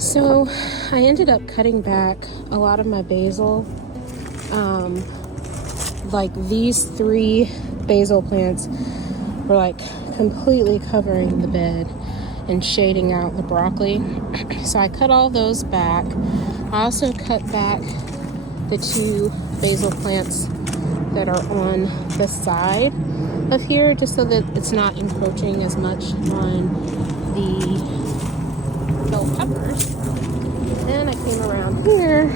So I ended up cutting back a lot of my basil. Like these 3 basil plants were like completely covering the bed and shading out the broccoli. So I cut all those back. I also cut back the 2 basil plants that are on the side of here, just so that it's not encroaching as much on the bell peppers. Then I came around here,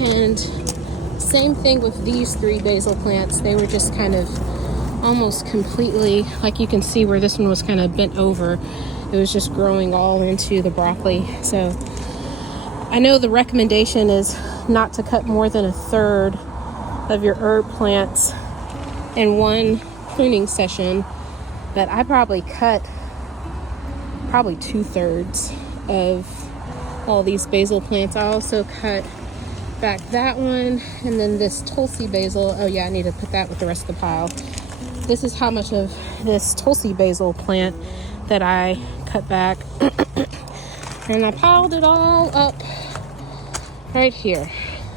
and same thing with these 3 basil plants. They were just kind of almost completely, like you can see where this one was kind of bent over. It was just growing all into the broccoli. So I know the recommendation is not to cut more than 1/3 of your herb plants in one pruning session, but I probably cut 2/3 of all these basil plants. I also cut back that one, and then this Tulsi basil. Oh yeah, I need to put that with the rest of the pile. This is how much of this Tulsi basil plant that I cut back. And I piled it all up right here.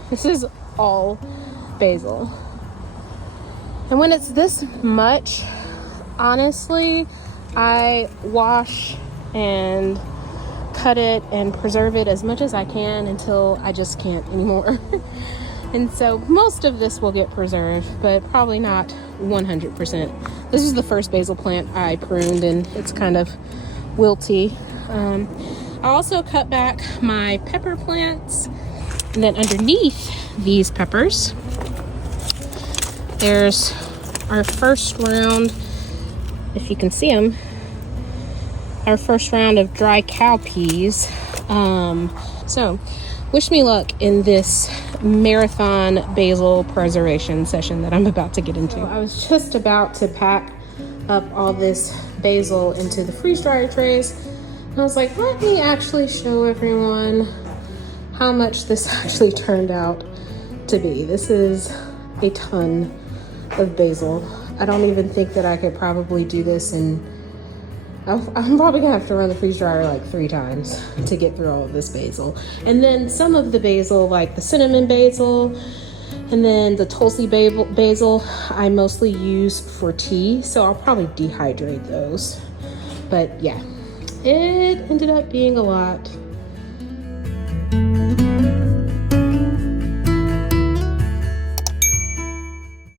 This is all basil. And when it's this much, honestly, I wash and cut it and preserve it as much as I can until I just can't anymore. And so most of this will get preserved, but probably not 100%. This is the first basil plant I pruned, and it's kind of wilty. I also cut back my pepper plants, and then underneath these peppers, there's our first round, if you can see them, our first round of dry cowpeas. So wish me luck in this marathon basil preservation session that I'm about to get into. So I was just about to pack up all this basil into the freeze dryer trays. And I was like, let me actually show everyone how much this actually turned out to be. This is a ton of basil. I don't even think that I could probably do this, and I'm probably gonna have to run the freeze dryer like 3 times to get through all of this basil. And then some of the basil, like the cinnamon basil, and then the Tulsi basil, I mostly use for tea, so I'll probably dehydrate those. But yeah, it ended up being a lot.